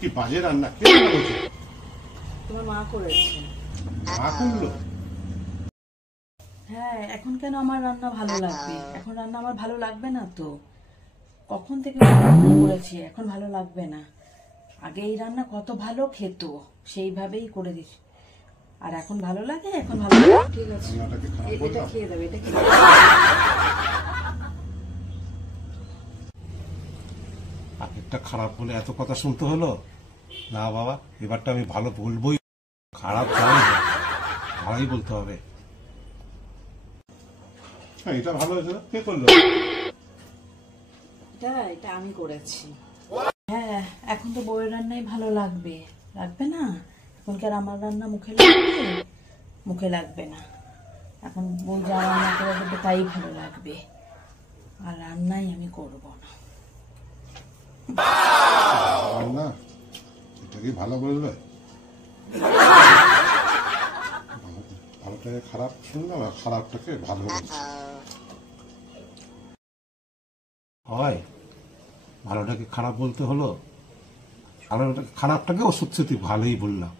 কি বাজে রান্না, কে রান্না করছে? তোমার মা করেছে। মা করলো? হ্যাঁ, এখন কেন আমার রান্না ভালো লাগবে? এখন রান্না আমার ভালো লাগবে না তো। কখন থেকে রান্না করেছি, এখন ভালো লাগবে না। আগে এই রান্না কত ভালো খেত, সেইভাবেই করে দিছি। আর এখন ভালো লাগে, এখন ভালো লাগে। ঠিক আছে, রান্নাটাকে খারাপ এটা বললাম? খেয়ে দেবে, এটা খেয়ে দেবে। আগেরটা খারাপ বলে এত কথা শুনতে হলো? না বাবা, এবারটা আমি ভালো বলবোই। খারাপ যাই হোক, ভালোই বলতে হবে। হ্যাঁ, এটা ভালো হয়েছে না? কে করলো? এটা আমি করেছি। হ্যাঁ, এখন তো বউয়ের রান্নাই ভালো লাগবে, লাগবে না? এখন কি আর আমার রান্না মুখে লাগবে? মুখে লাগবে না। এখন বউ যা রান্না করে দেবে তাই ভালো লাগবে, আর রান্নাই আমি করব না। রান্না এটা কি ভালো বলবে? ভালোটাকে খারাপ শুনলাম, আর খারাপটাকে ভালো বলছি। হয়, ভালোটাকে খারাপ বলতে হলো, খারাপটাকে সত্যি ভালোই বললাম।